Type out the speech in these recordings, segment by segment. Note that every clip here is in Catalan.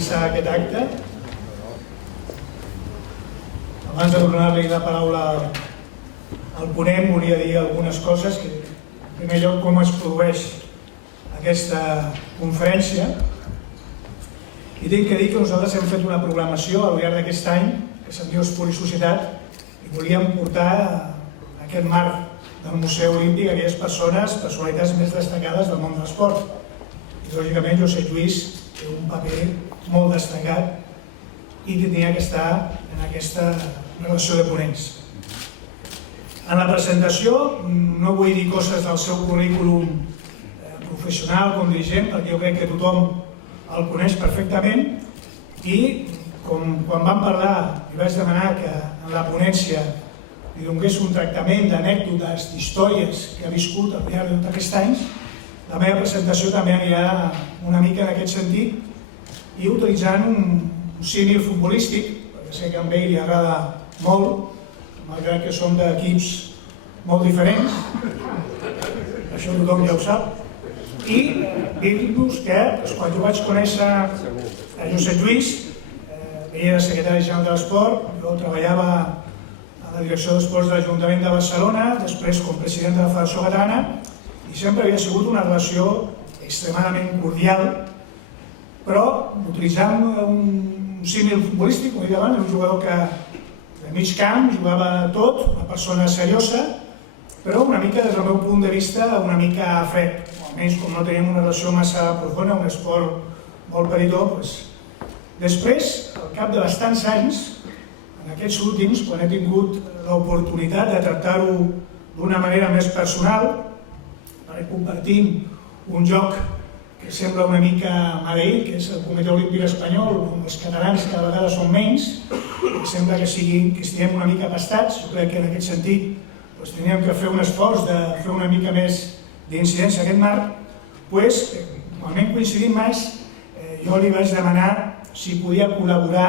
començar aquest acte. Abans de donar-li la paraula al ponent, volia dir algunes coses. En primer lloc, com es produeix aquesta conferència. I tinc que dir que nosaltres hem fet una programació al llarg d'aquest any, que se'n diu Esport i Societat, i volíem portar a aquest marc del Museu Olímpic a aquelles personalitats més destacades del món de l'esport. I lògicament Josep Lluís té un paper molt destacat i tindria que estar en aquesta relació de ponents. En la presentació no vull dir coses del seu currículum professional com dirigent, perquè jo crec que tothom el coneix perfectament, i quan vam parlar li vaig demanar que en la ponència li donés un tractament d'anècdotes, d'històries que ha viscut al llarg de tot aquest any, la meva presentació també anirà una mica en aquest sentit, i utilitzant un símil futbolístic, perquè sé que a ell li agrada molt, malgrat que som d'equips molt diferents, això tothom ja ho sap, i dir-vos que quan jo vaig conèixer a Josep Lluís, ell era secretari general de l'Esport, jo treballava a la direcció d'Esports de l'Ajuntament de Barcelona, després com president de la Federació Catalana, i sempre havia sigut una relació extremadament cordial, però utilitzant un símil futbolístic, com he dit abans, un jugador que de mig camp jugava tot, una persona seriosa, però una mica, des del meu punt de vista, una mica fred. Almenys, com no teníem una relació massa profunda, un esport molt peritó. Després, al cap de bastants anys, en aquests últims, quan he tingut l'oportunitat de tractar-ho d'una manera més personal, perquè compartim un joc que sembla una mica maleït, que és el Comitè Olímpic Espanyol, on els catalans cada vegada són menys, que sembla que estiguem una mica pastats. Jo crec que en aquest sentit teníem que fer un esforç de fer una mica més d'incidència a aquest marc. Normalment coincidim més, jo li vaig demanar si podia col·laborar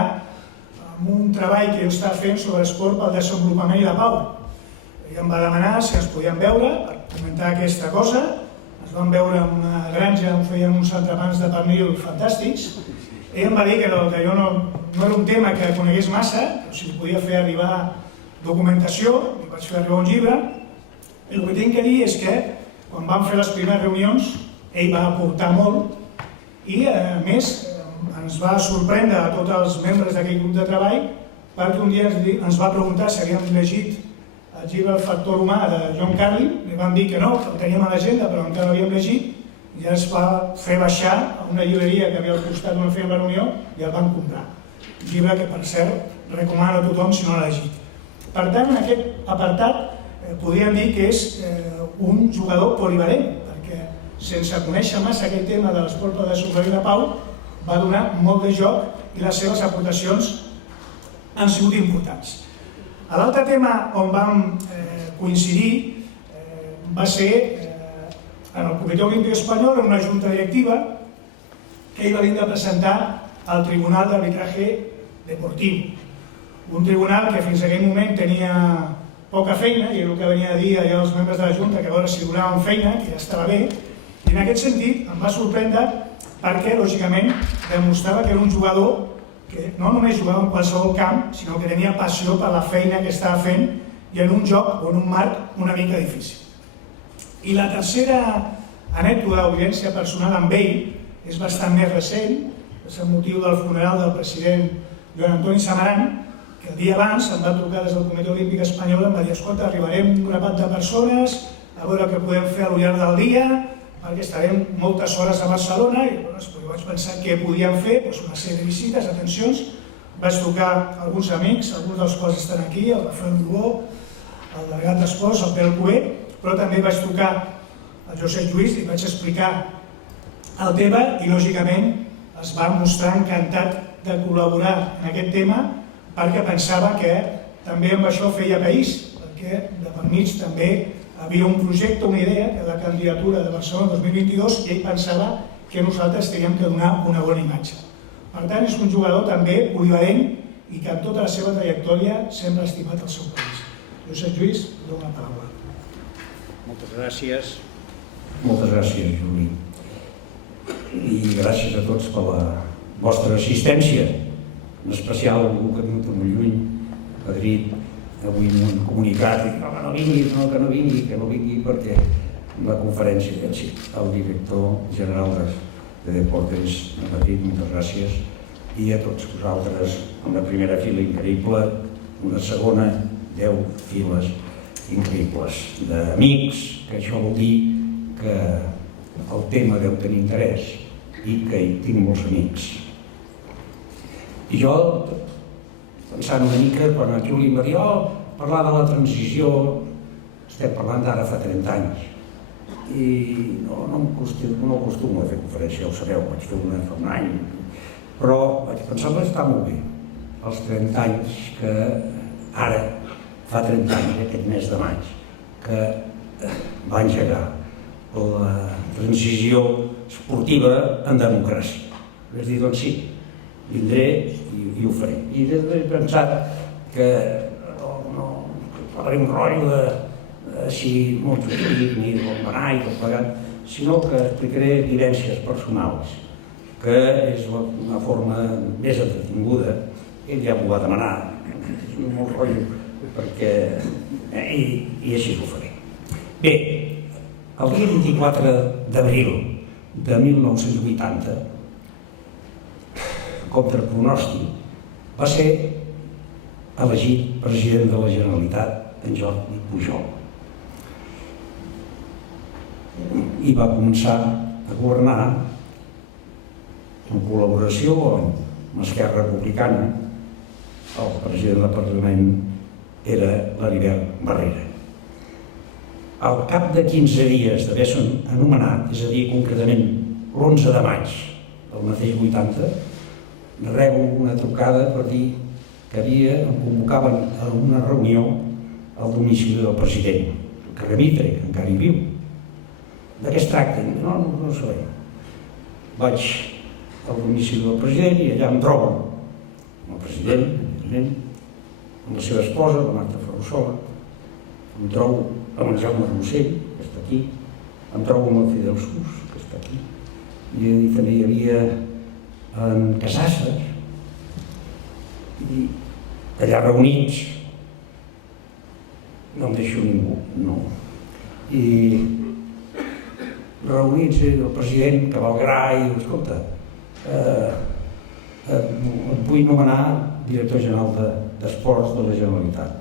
amb un treball que jo estava fent sobre esport pel desenvolupament i la pau. Ell em va demanar si ens podíem veure per comentar aquesta cosa. Ens vam veure en una granja on feien uns entrepans de pernil fantàstics. Ell em va dir que jo no era un tema que conegués massa, però si li podia fer arribar documentació, li vaig fer arribar un llibre. El que tinc que dir és que quan vam fer les primeres reunions, ell va aportar molt i, a més, ens va sorprendre a tots els membres d'aquell grup de treball, perquè un dia ens va preguntar si havíem llegit el llibre El factor humà de John Carlin. Li vam dir que no, que el teníem a l'agenda però encara l'havíem llegit, i ens va fer baixar a una llibreria que havia al costat d'on fèiem la reunió i el vam comprar. Un llibre que, per cert, recomano a tothom si no l'ha llegit. Per tant, en aquest apartat podríem dir que és un jugador polivalent, perquè sense conèixer massa aquest tema de l'esport per desenvolupar la pau, va donar molt de joc i les seves aportacions han sigut importants. L'altre tema on vam coincidir va ser en el Comitè Olímpic Espanyol, en una junta directiva que ell va vindre a presentar al Tribunal d'Arbitratge Deportiu. Un tribunal que fins a aquell moment tenia poca feina, i el que venia a dir allà als membres de la Junta que a veure si donaven feina, que ja estava bé, i en aquest sentit em va sorprendre perquè, lògicament, demostrava que era un jugador que no només jugava en qualsevol camp, sinó que tenia passió per la feina que estava fent i en un joc o en un marc una mica difícil. I la tercera anècdota o vivència personal amb ell és bastant més recent, és el motiu del funeral del president Joan Antoni Samaran, que el dia abans em va trucar des del Comitè Olímpic Espanyol i em va dir: escolta, arribarem un grapat de persones, a veure què podem fer al llarg del dia, perquè estarem moltes hores a Barcelona. I jo vaig pensar què podíem fer, una sèrie de visites, atencions. Vaig trucar a alguns amics, alguns dels quals estan aquí, el Rafael Dubó, el delegat d'Esports, el Pere Cué, però també vaig trucar al Josep Lluís i vaig explicar el tema i, lògicament, es va mostrar encantat de col·laborar en aquest tema, perquè pensava que també amb això feia país, perquè de per mig també havia un projecte, una idea, que la candidatura de Barcelona 2022, i ell pensava que nosaltres teníem que donar una bona imatge. Per tant, és un jugador també polivalent i que en tota la seva trajectòria sempre ha estimat el seu país. Josep Lluís, dono la paraula. Moltes gràcies. Moltes gràcies, Juli. I gràcies a tots per la vostra assistència, en especial algú que ha vingut molt lluny, Madrid, avui m'han comunicat, que no vingui, que no vingui perquè la conferència, sí, el director general de Deportes de Madrid, moltes gràcies, i a tots vosaltres, una primera fila increïble, una segona, 10 files increïbles d'amics, que això vol dir que el tema deu tenir interès i que hi tinc molts amics. I jo, pensant una mica, quan el Juli em va dir parlar de la transició, estem parlant d'ara fa 30 anys, i no acostumo a fer conferència, ja ho sabeu, vaig fer una fa un any, però vaig pensar que està molt bé, els 30 anys que ara, fa 30 anys, aquest mes de maig, que va engegar la transició esportiva en democràcia. Vaig dir, doncs sí, vindré i ho faré. I he pensat que no faré un rotllo així molt jurídic, ni de com anar i tot plegat, sinó que explicaré vivències personals, que és una forma més entretinguda. Ell ja m'ho va demanar, és un molt rotllo, perquè... i així ho faré. Bé, el dia 24 d'abril de 1980, contra pronòstic, va ser elegit president de la Generalitat en Jordi Pujol. I va començar a governar en col·laboració amb Esquerra Republicana. El president del Parlament era l'Heribert Barrera. Al cap de 15 dies d'haver-se anomenat, és a dir, concretament l'11 de maig del mateix 80, rebo una trucada per dir que em convocaven a una reunió al domicili del president, el carrer Mitre, que encara hi viu. De què es tracta? No ho sabem. Vaig al domicili del president i allà em trobo amb el president, amb la seva esposa, la Marta Ferrusola, em trobo amb en Jaume Rossell, que està aquí, em trobo amb el Fidel Sus, que està aquí, i també hi havia en Casasses, i allà reunits, no em deixo ningú, no. I reunits el president Cavalgrà i diu, escolta, et vull nomenar director general d'Esports de la Generalitat.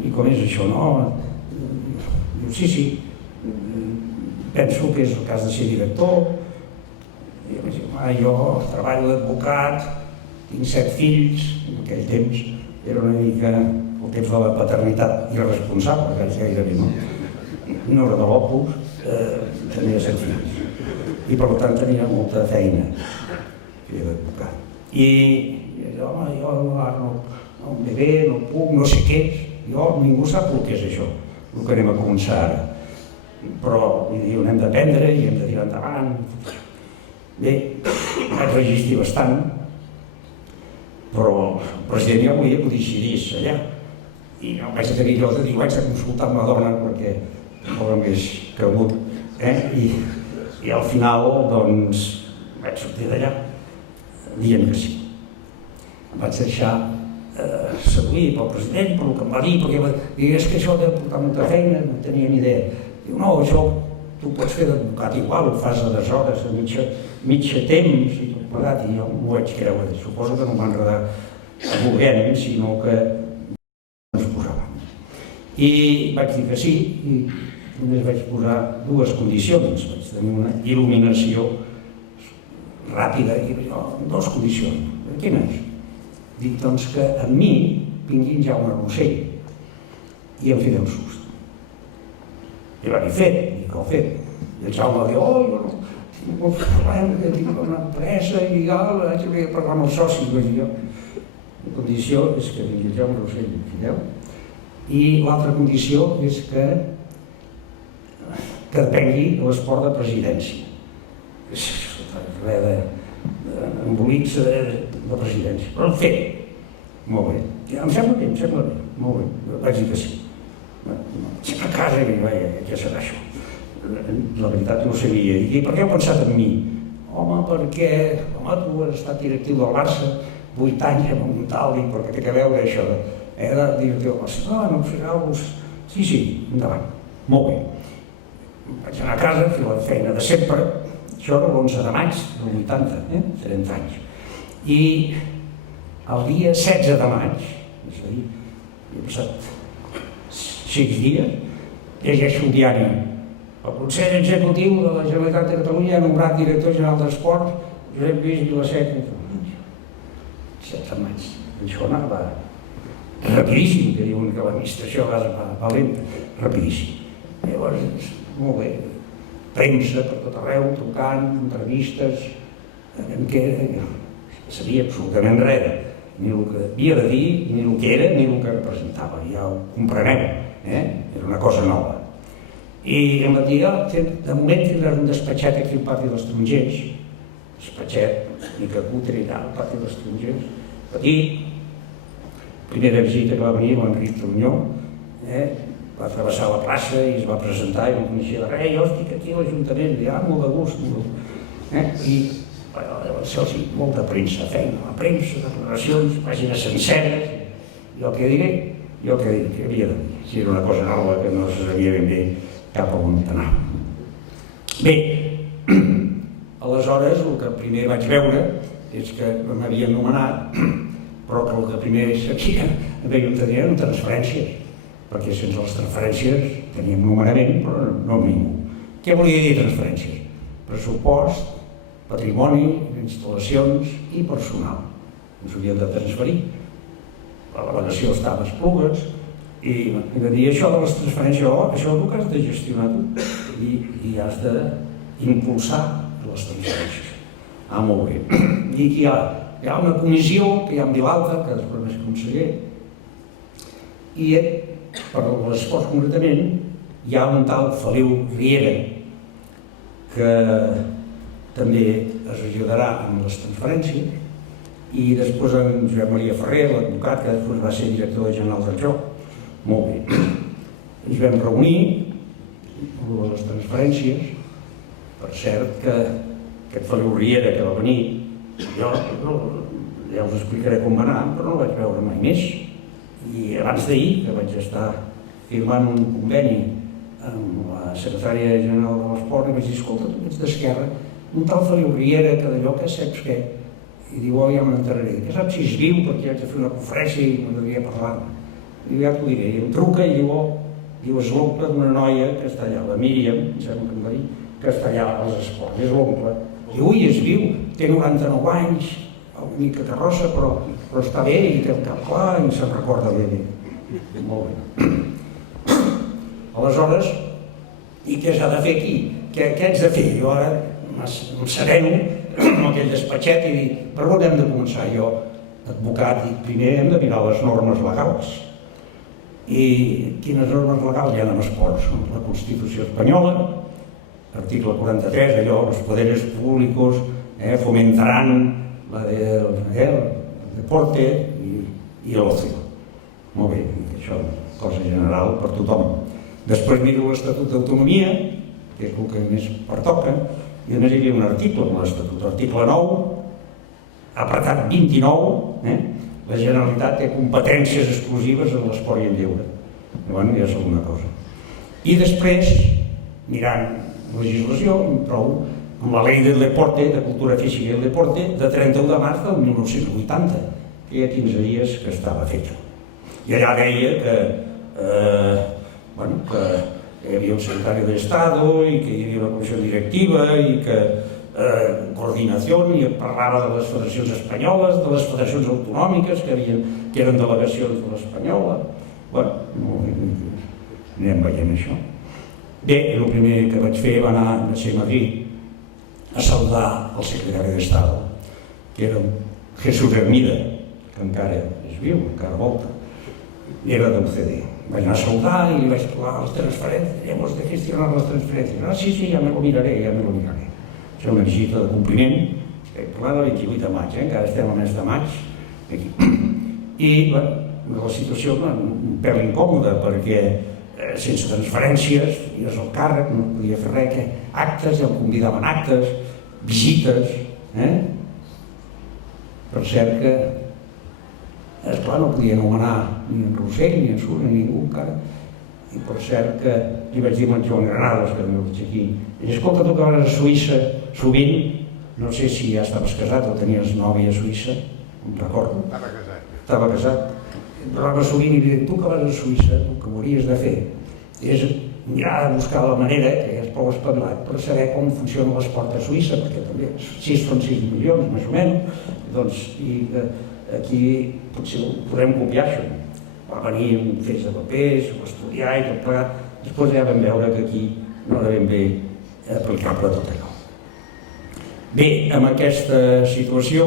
I com és això, no? Diu, sí, penso que és el cas de ser director. Jo treballo d'advocat, tinc 7 fills, en aquell temps era una mica el temps de la paternitat irresponsable, gairebé, no? No era de l'Opus, tenia 7 fills. I per tant tenia molta feina, que era d'advocat. I jo no em ve bé, no puc, no sé què és. Ningú sap el que és això, el que anem a començar ara. Però ho hem d'aprendre i hem de tirar endavant. Bé, vaig resistir bastant, però el president ja volia que ho decidís allà. I no vaig tenir allò de dir, vaig a consultar amb la dona perquè no m'hagués cregut. I al final, doncs, vaig sortir d'allà dient que sí. Em vaig deixar seduir pel president, pel que em va dir, perquè va dir, és que això deu portar molta feina, no tenia ni idea. Diu, no, això tu pots fer d'advocat igual, ho fas a deshores, a mitja temps i tot plegat, i jo m'ho vaig creure. Suposo que no em va enredar volent, sinó que no es posava. I vaig dir que sí, i només vaig posar 2 condicions. Vaig tenir una il·luminació ràpida, i jo, 2 condicions. Quines? Dic, doncs, que amb mi vingui en Jaume Rossell i en Fidel Sus. I va dir, fet, i que ho fet. I el Jaume va dir, jo no tinc un problema, que tinc una empresa i haig de parlar amb el soci. I jo, la condició és que vingui el Jaume Rossell i en Fidel. I l'altra condició és que depengui de l'esport de presidència. Res d'embolics de presidència. Però fet, molt bé. Em sembla bé, molt bé. Vaig dir que sí. Sempre a casa i vaja, què serà això? La veritat no sabia. I per què heu pensat en mi? home, perquè, home, tu has estat directiu del Barça 8 anys amb un tal, i perquè té que veure això de directiu del Barça. No, sí, endavant, molt bé. Vaig anar a casa, fer la feina de sempre, això era l'11 de maig del 80, 30 anys. I el dia 16 de maig, és a dir, he passat 6 dies, llegeixo un diari. El Consell Executiu de la Generalitat de Catalunya ha nombrat director general d'Esports Josep Lluís Vilaseca. 16 de maig. Això anava rapidíssim, que diuen que l'administració va lenta, rapidíssim. Llavors, molt bé, premsa per tot arreu, trucant, entrevistes, en què sabia absolutament res, ni el que havia de dir, ni el que era, ni el que representava. Ja ho compreneu, era una cosa nova. I em va dir, de moment tindràs un despatxet aquí al Pati dels Tarongers, despatxet, ni que cutre allà al Pati dels Tarongers, petit, primera visita que va venir l'Enric Trunyó, va travessar la plaça i es va presentar i no coneixia de res, jo estic aquí a l'Ajuntament, molt de gust, i sí, molta premsa, feina, la premsa, declaracions, pàgines senceres, jo què diré, què havia de dir, si era una cosa nova que no se sabia ben bé cap a on anar. Bé, aleshores el que primer vaig veure és que m'havien nomenat, però que el que primer sabia eren transferències, perquè sense les transferències teníem nomenament, però no ningú. Què volia dir transferències? Pressupost, patrimoni, instal·lacions i personal. Ens havien de transferir. La delegació estava a Esplugues i va dir això de les transferències, això és el que has de gestionar tu i has d'impulsar les transferències. Molt bé. I aquí hi ha una comissió, que hi ha en Vilalta, que després és conseller, i per l'esport concretament hi ha un tal Feliu Riera que també es ajudarà amb les transferències, i després en Josep Maria Ferrer, l'advocat, que després va ser director general del joc. Molt bé. Ens vam reunir amb les transferències. Per cert que aquest Feliu Riera que va venir, jo ja us explicaré com va anar, però no el vaig veure mai més. I abans d'ahir, que vaig estar firmant un conveni amb la secretària general de l'Esport, i vaig dir, escolta, tu ets d'Esquerra, un tal Feliu Riera, que d'allò que saps què? I diu, ja me n'enterraré. Que saps si és viu, perquè haig de fer una conferència i m'agradaria parlar. I diu, ja t'ho diré. I em truca i diu, és l'oncle d'una noia que està allà, la Míriam, em sembla que em va dir, que està allà als Esports, és l'oncle. Diu, ui, és viu, té 99 anys, una mica carrossa, però està bé i té el cap clar i se'n recorda bé. Molt bé. Aleshores, i què s'ha de fer aquí? Què haig de fer? Jo ara em sereno amb aquell despatxet i dic, per on hem de començar? Jo, advocat, dic, primer hem de mirar les normes legals. I quines normes legals hi ha en esports? La Constitució espanyola, article 43, allò, los poderes públicos fomentarán el deporte i l'ocio. Molt bé, això és cosa general per tothom. Després miro l'Estatut d'Autonomia, que és el que més pertoca, i a més hi havia un article en l'Estatut, l'article 9, apartat 29, la Generalitat té competències exclusives en l'esport i en lleure. Llavors ja és alguna cosa. I després, mirant legislació, em trobo amb la Ley del Deporte, de Cultura Física i el Deporte, de 31 de març del 1980, que hi ha 15 dies que estava feta. I allà deia que hi havia un secretari d'Estado i que hi havia una comissió directiva i que coordinació, i parlava de les federacions espanyoles, de les federacions autonòmiques que eren delegacions de l'espanyola. Anem veient això. Bé, el primer que vaig fer va ser a Madrid a saludar el secretari d'Estado, que era Jesús Hermida, que encara és viu, encara volta, era del CD. Vaig anar a saludar i li vaig parlar les transferències, hemos de gestionar les transferències. Sí, ja me lo miraré, És una visita de compliment, parlant el 28 de maig, encara estem al mes de maig, aquí. I la situació un pèl incòmoda, perquè sense transferències, és el càrrec, no podia fer res, actes, ja em convidaven actes visites, per cert que, esclar, no podia anomenar ni en Rossell, ni en Sur, ni ningú encara, i per cert que li vaig dir a en Joan Granados, que també ho veig aquí, i escolta, tu que vas a Suïssa sovint, no sé si ja estaves casat o tenies nòvia a Suïssa, em recordo. Estava casat. Parlava sovint i li dic, tu que vas a Suïssa, el que hauries de fer és mirar de buscar la manera, que ja és prou espavilat, per saber com funciona l'esport a Suïssa, perquè també 6 milions, més o menys, doncs, i aquí potser ho podem copiar, això. Va venir amb fets de papers, ho estudiar i tot plegat, després ja vam veure que aquí no era ben bé aplicable tot allò. Bé, amb aquesta situació,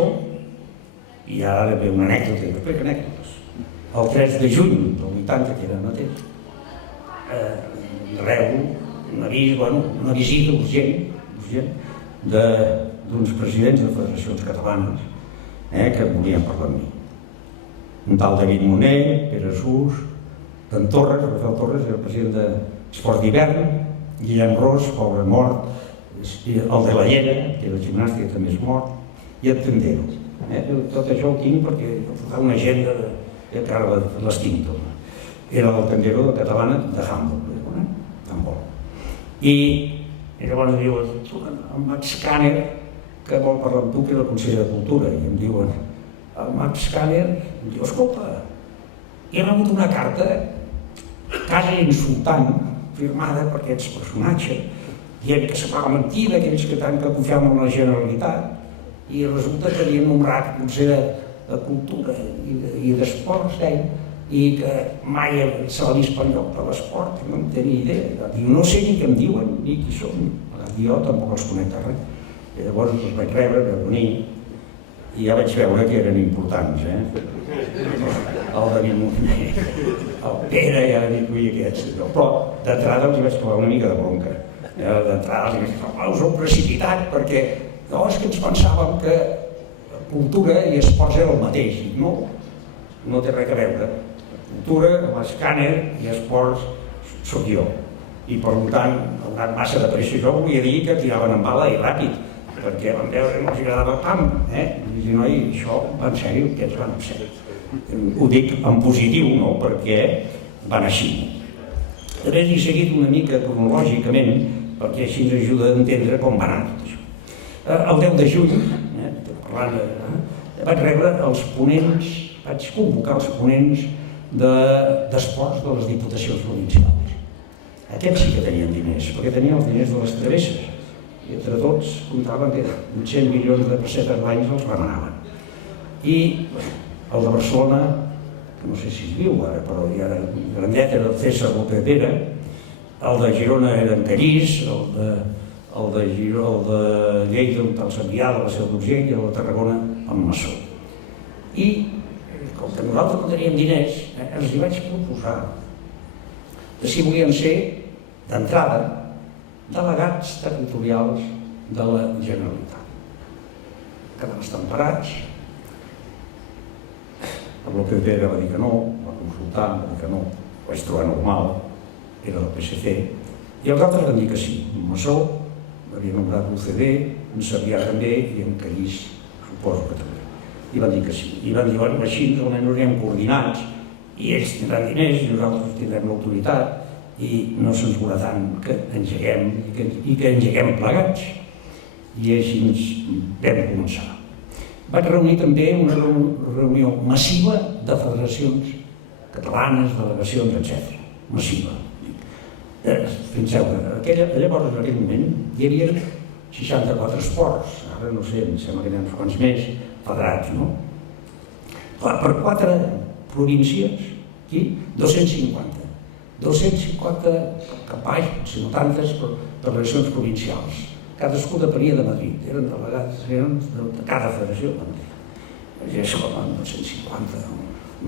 i ara ve una anècdota, i després anècdotes. El 3 de juny del 80, que era el mateix, rebo una visita urgent d'uns presidents de federacions catalanes que volien parlar amb mi. Un tal David Moner, Pere Sus, d'en Torres, Rafael Torres, era el president d'Esports d'Hivern, Guillem Ros, pobre mort, el de la Llera, que era gimnàstica, també és mort, i en Tendero. Tot això ho tinc perquè portava una agenda que encara les tinc tot. Era el Tendero de catalana de Handball. I llavors em diuen, el Max Kanner, que vol parlar amb tu, que era el conseller de Cultura, i em diuen, el Max Kanner, em diu, escolta, he rebut una carta quasi insultant, firmada per aquests personatges, dient que semblava mentida, aquells que tant que confiaven en la Generalitat, i resulta que havien nombrat conseller de Cultura i d'Esports, i que mai se l'ha vist per lloc per l'esport, no en tenia idea. Diu, no sé ni què em diuen, ni qui són. Jo tampoc els conec de res. I llavors els vaig rebre, vam venir, i ja vaig veure que eren importants. El David Moner, el Pere, ja dic, ui, aquests. Però d'entrada els hi vaig trobar una mica de bronca. D'entrada els hi vaig trobar, us heu precipitat, perquè no, és que ens pensàvem que cultura i esports era el mateix. No té res a veure. Cultura, l'escàner i esports sóc jo. I per tant, ha donat massa de pressa. Jo volia dir que tiraven en bala i ràpid, perquè van veure que no els agradava pam. I dir, noi, això va en sèrio, aquests van en sèrio. Ho dic en positiu, no?, perquè van així. També he seguit una mica cronològicament, perquè així ens ajuda a entendre com va anar tot això. El 10 de juny, vaig rebre els ponents, vaig convocar els ponents d'esports de les diputacions provincials. Aquests sí que tenien diners, perquè tenien els diners de les travesses. I entre tots comptaven que 800 milions de pessetes l'any els remanaven. I el de Barcelona, que no sé si es viu ara, però ja era grandet, era el César López Pera, el de Girona era en Callís, el de Lleida, un tal Sabià, de la Seu d'Urgell, i el de Tarragona, en Massó. I, com que nosaltres no teníem diners, els hi vaig proposar que si volien ser, d'entrada, delegats territorials de la Generalitat. Quedaven estamparats. El López Pere va dir que no, va consultar, va dir que no, ho vaig trobar normal, era del PSC, i els altres van dir que sí. En Massó havia nombrat l'UCD, en Sabià també, i en Callís suposo que també. I van dir que sí. I van dir, bueno, així almenys anirem coordinats, i ells tindran diners, i nosaltres tindrem l'autoritat, i no se'ns veurà tant que engeguem, i que engeguem plegats. I així vam començar. Vaig reunir també una reunió massiva de federacions catalanes, delegacions, etc. Massiva. Penseu, llavors, en aquell moment, hi havia 64 esports, ara no sé, em sembla que hi ha uns quants més federats, no? Clar, per 4 províncies, aquí, 250. 250 capaix, potser no tantes, però federacions provincials. Cadascú depenia de Madrid, eren delegats, eren de cada federació de Madrid. I això, 250,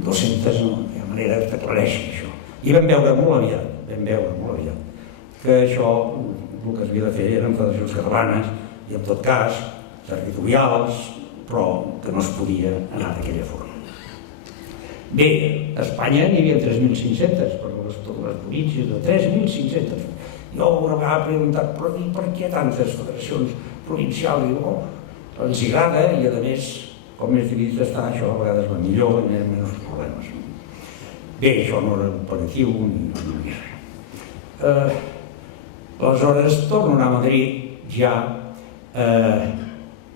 200, no hi ha manera que t'aclareixi això. I vam veure molt aviat, que això, el que s'havia de fer eren federacions catalanes, i en tot cas, territorials, però que no es podia anar d'aquella forma. Bé, a Espanya n'hi havia 3.500, per totes les províncies, de 3.500. Jo una vegada he preguntat, però per què tantes federacions provincial, diu, ens hi agrada i a més, com més dividit està, això a vegades va millor i menys problemes. Bé, això no era operatiu ni res. Aleshores, torno a anar a Madrid ja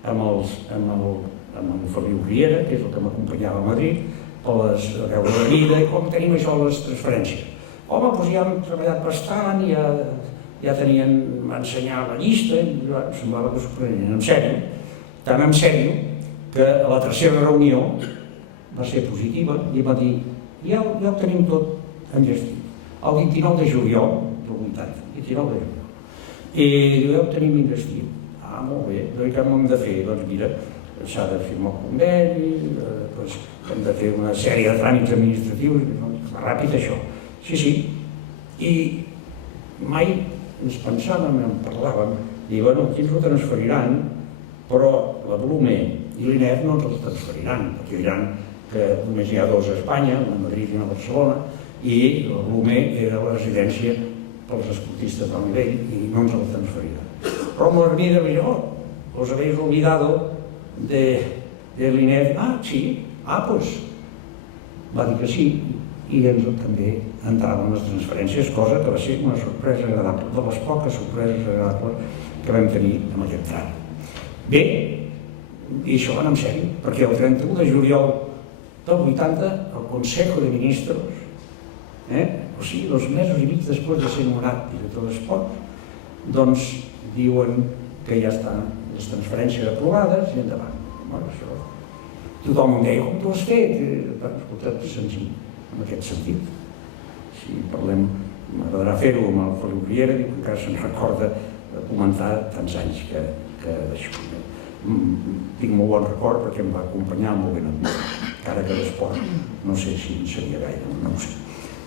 amb el Feliu Riera, que és el que m'acompanyava a Madrid, a veure la vida i com tenim això les transferències. Home, doncs ja hem treballat bastant, ja tenien, m'ensenyar la llista, i semblava que s'ho prenien en sèrio, tan en sèrio que a la tercera reunió va ser positiva i va dir ja ho tenim tot enllestit. El 29 de juliol del 80, 29 de juliol. I diu, ja ho tenim enllestit. Ah, molt bé, doncs què hem de fer? Doncs mira, s'ha de firmar el conveni, hem de fer una sèrie de tràmits administratius, va ràpid això. Sí, i mai ens pensàvem, en parlàvem, i bueno, aquí ens ho transferiran, però la Blume i l'INEF no ens els transferiran, perquè diran que només hi ha dos a Espanya, a Madrid i a Barcelona, i la Blume era la residència pels esportistes del nivell i no ens el transferiran. Però m'ho havia de dir, os habéis olvidado de l'INEF. Ah, sí, pues va dir que sí, i també entraven les transferències, cosa que va ser una sorpresa agradable, de les poques sorpreses agradables que vam tenir amb aquest tram. Bé, i això va anar en sèrio, perquè el 31 de juliol del 80 el Consejo de Ministros, o sigui, 2 mesos i mig després de ser nomenat director d'Esports, doncs diuen que ja estan les transferències aprovades i endavant. Bueno, això tothom em deia, com tu has fet? Escolta, és senzill, en aquest sentit. Si parlem, m'agradarà fer-ho amb el Feliu Riera, diu que encara se'n recorda de comentar tants anys que d'això. Tinc molt bon record perquè em va acompanyar molt ben encara que l'esport no sé si en seria gaire, no ho sé.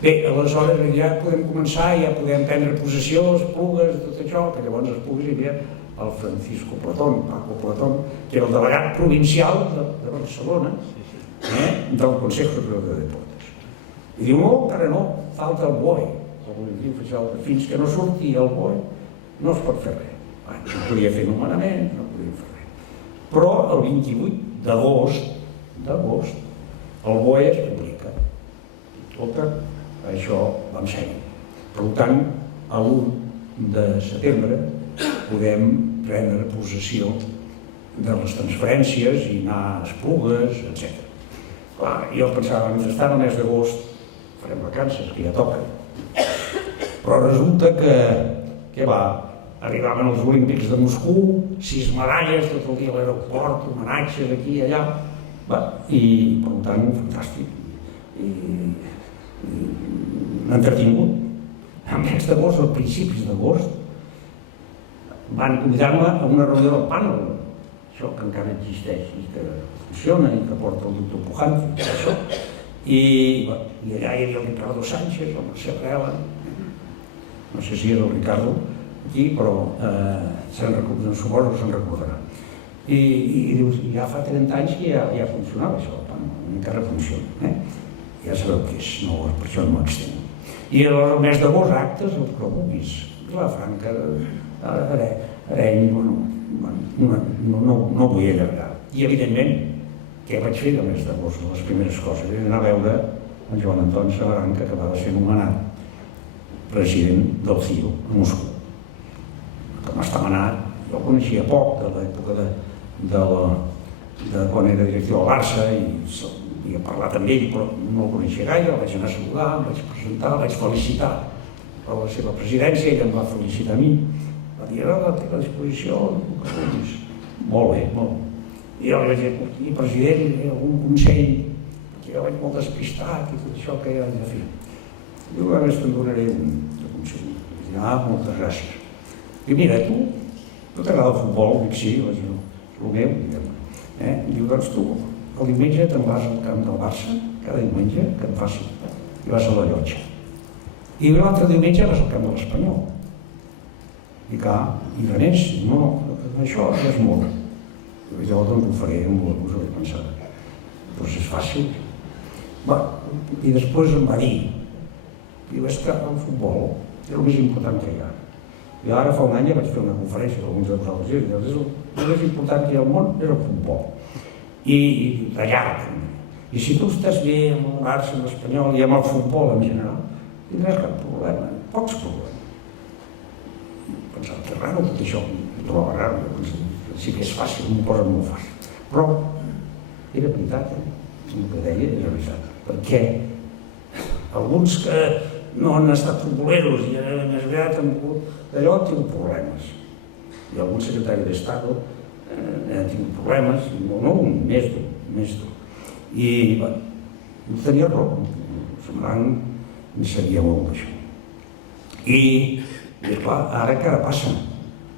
Bé, aleshores ja podem començar, ja podem prendre possessió, les Pugues, tot això, que llavors les Pugues hi havia el Francisco Platón, Paco Platón, que era el delegat provincial de Barcelona, del Consejo de Deportes. I diu, no, encara no, falta el BOE, fins que no surti el BOE no es pot fer res. No podia fer nomenament, no podia fer res. Però el 28 d'agost el BOE es publica. Escolta, això va en sèrio. Per tant, a l'1 de setembre podem prendre possessió de les transferències i anar a Esplugues, etc. Clar, jo pensava, mentrestant el mes d'agost farem vacances, que ja toca. Però resulta que arribaven els Olímpics de Moscou, 6 medalles tot el dia a l'aeroport, homenatges aquí i allà, i per tant, fantàstic. Entretingut. Al mes d'agost, a principis d'agost, van convidar-me a una reunió del panel, això que encara existeix i que funciona i que porta el doctor Pujante, això. I allà hi havia el Ricardo Sánchez, el Mercè Varela, no sé si és el Ricardo aquí, però suposo que se'n recordarà. I dius, ja fa 30 anys que ja funcionava això, el panel, encara funciona. Ja sabeu què és, per això no m'extenc. I el mes d'agost, actes, el que vulguis, Vilafranca, Areny, no vull allargar. I evidentment, què vaig fer el mes d'agost, les primeres coses? Vaig anar a veure en Joan Anton Sabaranca, que va ser nomenat president del CIO a Moscou. Que m'està manat, jo el coneixia poc, de l'època de quan era directiu del Barça, i havia parlat amb ell, però no el coneixia gaire, el vaig anar a saludar, el vaig presentar, el vaig felicitar per la seva presidència, ell em va felicitar a mi, va dir, ara té a disposició, que vulguis. Molt bé, molt bé. I jo li vaig dir, president, algun consell, que jo vaig molt despistat i tot això que he de fer. Diu, a més te'n donaré un consell. Vaig dir, moltes gràcies. Diu, mira, tu t'agrada el futbol? Dic, sí, és el meu, diguem-ne. Diu, doncs tu, el diumenge te'n vas al camp del Barça, cada diumenge, que em faci, i vas a la Llotja. I l'altre diumenge vas al camp de l'Espanyol. I clar, i de més, no, això ja és molt. I jo doncs ho faré amb l'ús, vaig pensar. Doncs és fàcil. I després em va dir, diu, és que el futbol és el més important que hi ha. I ara fa un any ja vaig fer una conferència amb alguns de vosaltres, i el més important que hi ha al món és el futbol. I de llarg. I si tu estàs bé amb el Barça, amb l'Espanyol i amb el futbol en general, tindràs cap problema, pocs problemes. Pensava que és raro tot això, ho trobo raro, sí que és fàcil, m'ho posen molt fàcil. Però era veritat, el que deia era veritat, perquè alguns que no han estat futboleros i han esgrat d'allò han tingut problemes. I algun secretari d'Estat ha tingut problemes, no un, més d'un. I, bé, no tenia raó, semblant en sabia molt d'això. I, clar, ara què ara passa?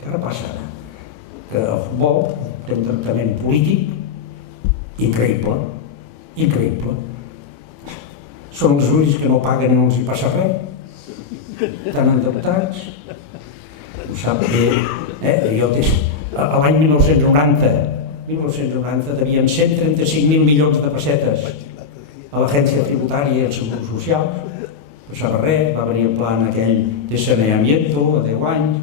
Què ara passa ara? Que el futbol té un tractament polític increïble, increïble. Són els únics que no paguen i no els hi passa res, tan endeutats. Ho sap bé, l'any 1990 devien 135.000 milions de pessetes a l'agència tributària i al Seguro Social, no passava res, va venir el plan aquell de saneamiento a 10 anys,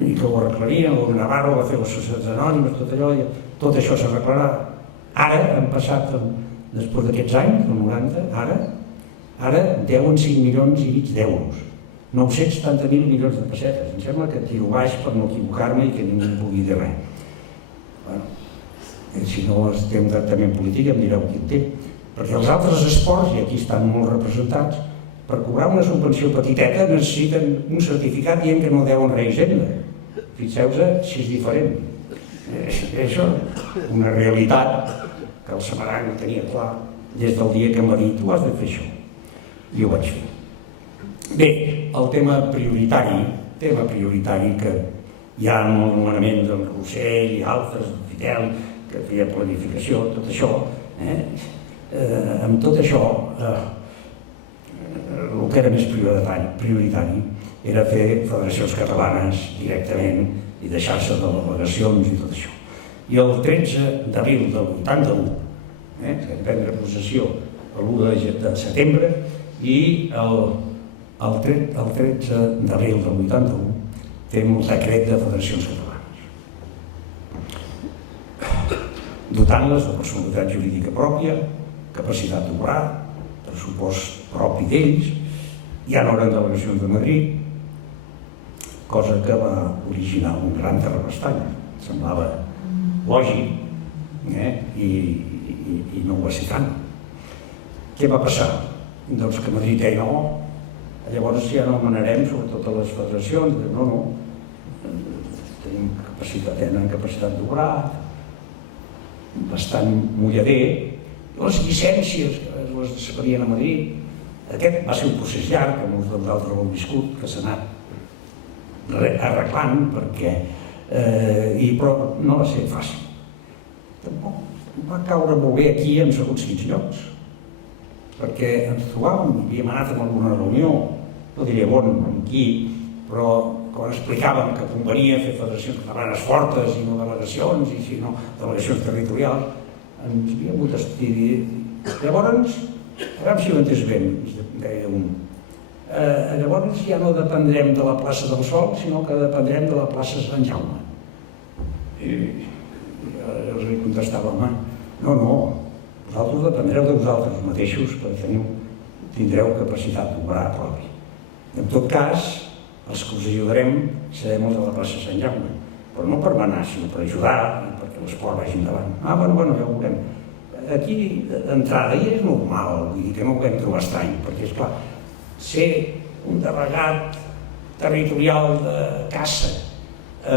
i que ho arreglarien, el Navarro va fer les societats anònimes, tot allò, tot això s'arreglarà. Ara, han passat, després d'aquests anys, del 90, ara deuen 5 milions i mig d'euros. 970.000 milions de pessetes. Em sembla que tiro baix per no equivocar-me i que ningú em pugui dir res. Si no té un tractament polític em direu qui en té. Perquè els altres esports, i aquí estan molt representats, per cobrar una subvenció petiteta necessiten un certificat dient que no deuen res a Hisenda. Fixeu-vos si és diferent. Això, una realitat que el Samaranc tenia clar des del dia que em va dir tu has de fer això. I ho vaig fer. Bé, el tema prioritari que hi ha en el nomenament del Rossell i altres, del Fidel, que feia planificació, tot això, amb tot això, el que era més prioritari era fer federacions catalanes directament i deixar-se de delegacions i tot això. I el 13 d'abril del 81, que vam prendre possessió l'1 de setembre, i el 13 d'abril del 81 fem el decret de federacions catalanes, dotant-les de personalitat jurídica pròpia, capacitat d'obrar, pressupost propi d'ells, ja no eren delegacions de Madrid, cosa que va originar un gran terrabastall. Semblava lògic i no ho va ser tant. Què va passar? Doncs que Madrid deia no, llavors ja no manarem sobre totes les federacions, no, tenen capacitat d'obrar, bastant mullader, les llicències que les separien a Madrid, aquest va ser un procés llarg, que molts dels altres ho han viscut, que s'ha anat arreglant, però no va ser fàcil. Tampoc va caure molt bé aquí en segons quins llocs, perquè ens trobàvem, havíem anat en alguna reunió, no diré on, amb qui, però quan explicàvem que convenia fer federacions catalanes fortes i no delegacions, i si no delegacions territorials, ens havíem hagut d'estudiar. Llavors, a veure si ho entès bé, deia un, llavors ja no dependrem de la plaça del Sol, sinó que dependrem de la plaça Sant Jaume. I els hi contestava, home, no, vosaltres dependreu de vosaltres mateixos perquè tindreu capacitat d'obrar propi. En tot cas, els que us ajudarem serem els de la plaça Sant Jaume, però no per manar, sinó per ajudar, perquè l'esport vagi endavant. Bueno, ja ho veurem. Aquí, d'entrada, i és normal, vull dir que no ho vam trobar estrany, perquè, esclar, ser un delegat territorial de caça a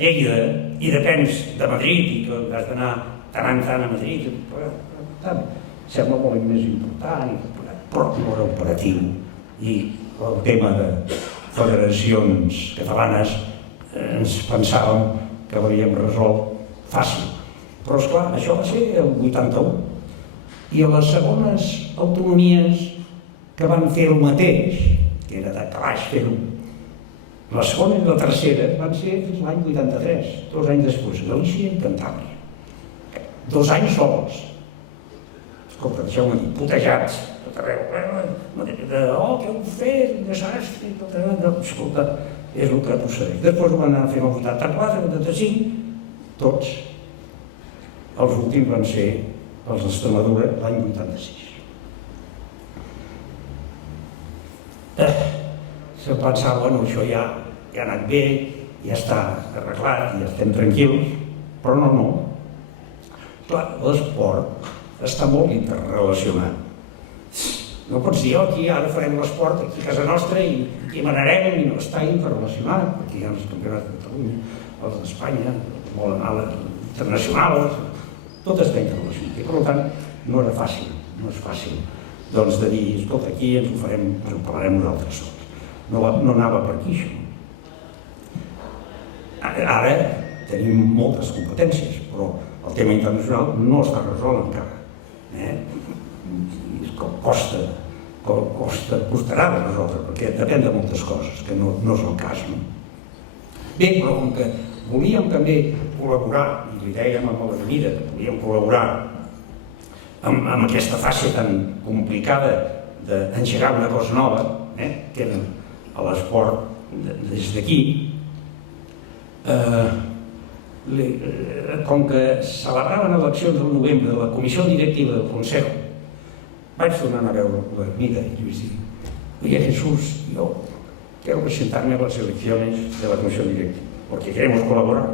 Lleida i depens de Madrid i que has d'anar tant en tant a Madrid, sembla molt més important, però no era operatiu. I el tema de federacions catalanes ens pensàvem que l'havíem resolt fàcil. Però, esclar, això va ser el 81. I a les segones autonomies que van fer el mateix, que era de calaix fer-ho, la segona i la tercera van ser fins l'any 83, 2 anys després, Galícia i Cantàbria. 2 anys sols. Escolta, deixeu-me dir, putejats, tot arreu. Què heu fet, un desastre, tot arreu. Escolta, és el que procedeix. Després ho van anar fent el 84, el 85, tots. Els últims van ser els d'Extremadura l'any 86. Se pensava, bueno, això ja ha anat bé, ja està arreglat, ja estem tranquils, però no. Clar, l'esport està molt interrelacionat. No pots dir, aquí ara farem l'esport aquí a casa nostra i manarem, i no està interrelacionat, perquè hi ha els campionats de Catalunya, els d'Espanya, volen anar internacionals, tot està interrelacionat. I per tant, no era fàcil, no és fàcil, doncs de dir, escolta, aquí ens ho farem, ens ho parlarem nosaltres sols. No anava per aquí, això. Ara tenim moltes competències, però el tema internacional no està resolt encara. Costarà de resoldre, perquè depèn de moltes coses, que no és el cas. Bé, però com que volíem també col·laborar, i li dèiem a l'Avenida que volíem col·laborar amb aquesta fase tan complicada d'engegar una cosa nova, que era a l'esport des d'aquí, com que celebraven eleccions al novembre de la comissió directiva del Consejo, vaig tornar a veure l'Avenida y les dije, oye Jesús, yo quiero presentarme a las elecciones de la comisión directiva, porque queremos colaborar.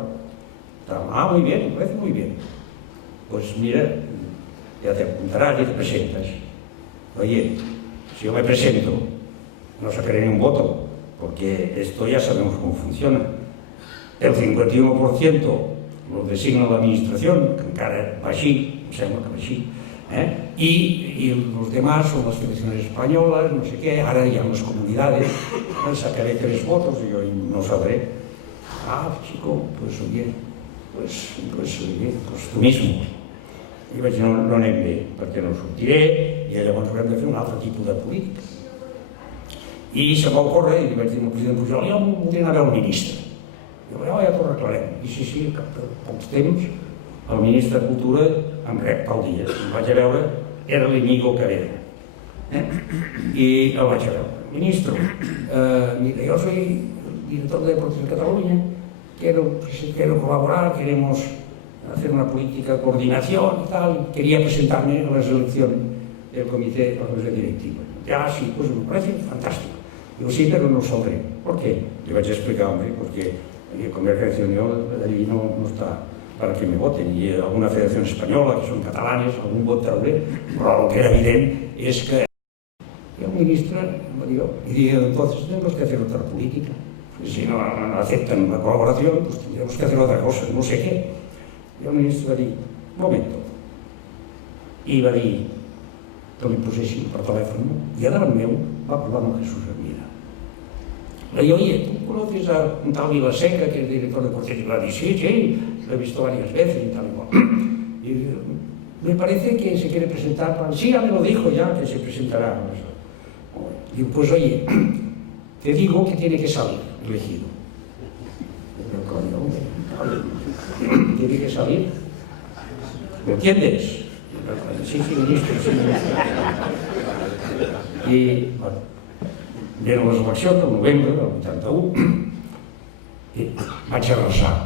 Ah, muy bien, me parece muy bien. Pues mira, ya te apuntarás y te presentas. Oye, si yo me presento, no sacaré ni un voto, porque esto ya sabemos cómo funciona. El 51% lo designa la administración, que encara va així, em sembla que va així, y los demás son las federaciones españolas, no sé qué, ahora ya las comunidades, sacaré 3 votos y yo no sabré. Ah, chico, pues oye, pues tú mismo. I vaig dir, no anem bé, perquè no sortiré, i llavors haurem de fer un altre tipus de política. I se m'ha ocórrer, i li vaig dir al president Pujol, jo voldria anar a veure el ministre. Jo, ja t'ho arreglarem. I sí, cap pocs temps, el ministre de Cultura em rep pel dia. Em vaig a veure, era l'Iñigo Carrera. I el vaig a veure. Ministro, mira, yo soy director de Deportes de Cataluña, quiero colaborar, queremos hacer una política de coordinación y tal, quería presentarme a las elecciones del comité directivo. Ya, sí, pues me parece fantástico. Digo, sí, pero no saldré. ¿Por qué? Le voy a explicar, hombre, porque Convergencia y Unión allí no está para que me voten, y alguna federación española, que son catalanes, algún vot trauré, però lo que era evident és que el ministre me dijo, y dije, entonces tenemos que hacer otra política. Si no aceptan la colaboración, pues tendremos que hacer otra cosa, no sé què. I el ministre va dir, un momento. I va dir que li posessin per telèfon, i a davant meu va parlar amb Jesús Hermida. Le digo, oye, ¿tú conoces a un tal Vilaseca, que es director de Deportes? Y le digo, sí, lo he visto varias veces y tal y cual. Y me parece que se quiere presentar para... Sí, ya me lo dijo ya, que se presentará. Digo, pues oye, te digo que tiene que salir elegido. Tiene que salir. ¿Me entiendes? Sí, ministre, sí, ministre. I, bueno, venen les eleccions del novembre del 81 i vaig arrasar.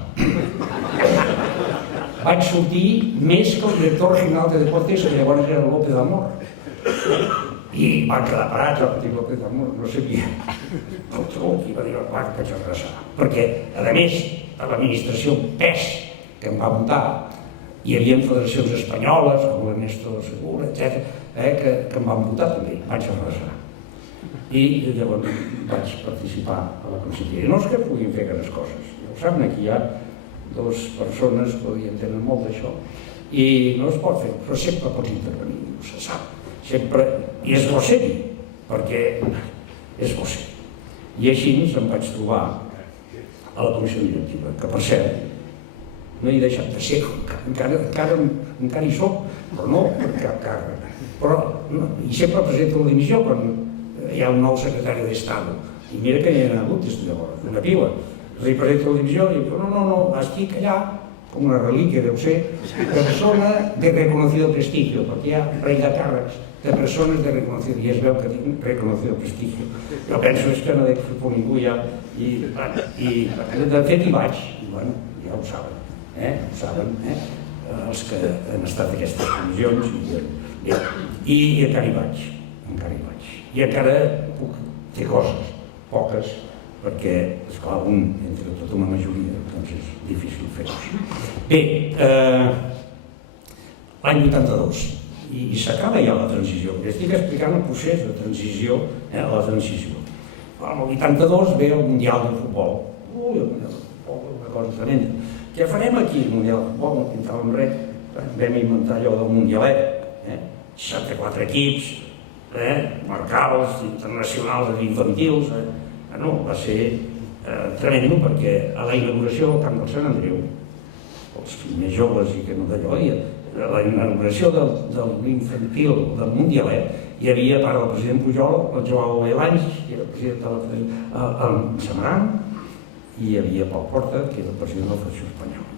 Vaig sortir més que el director general de Deportes, que llavors era López Amor. I van quedar parats, el petit López Amor, no sabia el truc, i va dir, clar, que vaig arrasar. Perquè, a més, a l'administració pes que em va votar, hi havia federacions espanyoles, com l'Ernesto Segura, etc., que em van votar també, vaig arrasar. I llavors vaig participar a la conselleria. No és que puguin fer grans coses, ja ho saben, aquí hi ha 2 persones que hi entenen molt d'això, i no es pot fer, però sempre pots intervenir, no se sap. Sempre, i és bo ser-hi, perquè és bo ser. I així em vaig trobar a la comissió directiva, que per cert, no he deixat de ser, encara hi soc, però no per cap càrrec. I sempre presento la dimissió quan hi ha un nou secretari d'Estat. I mira que hi ha hagut des de llavors, una pila. Li presento la dimissió i diu, no, estic allà, com una relíquia deu ser, persona de reconocido prestigio, perquè hi ha un parell de càrrecs de persones de reconocido, i es veu que tinc reconocido prestigio. Jo penso que no dec fer por ningú ja, i de fet hi vaig, i bueno, ja ho saben, ho saben, els que han estat en aquestes comissions, i encara hi vaig, i encara puc fer coses, poques, perquè, esclar, entre tota una majoria, doncs és difícil fer-ho així. Bé, l'any 82, i s'acaba ja la transició, perquè estic explicant el procés de transició a la transició. El 82 ve el Mundial de Futbol. Ui, el Mundial de Futbol, una cosa tremenda. Què farem aquí, el Mundial de Futbol? No pintàvem res, vam inventar allò del Mundialet, 64 equips, marcables, internacionals, infantils. No, va ser tremendo perquè a la inauguració del camp del Sant Andreu, els més joves i que no d'allò, a la inauguració de l'infantil del Mundialet, hi havia, a part del president Pujol, el Joao Elans, que era el president de el Samaran, i hi havia Pau Porta, que era el president de la Federació Espanyola.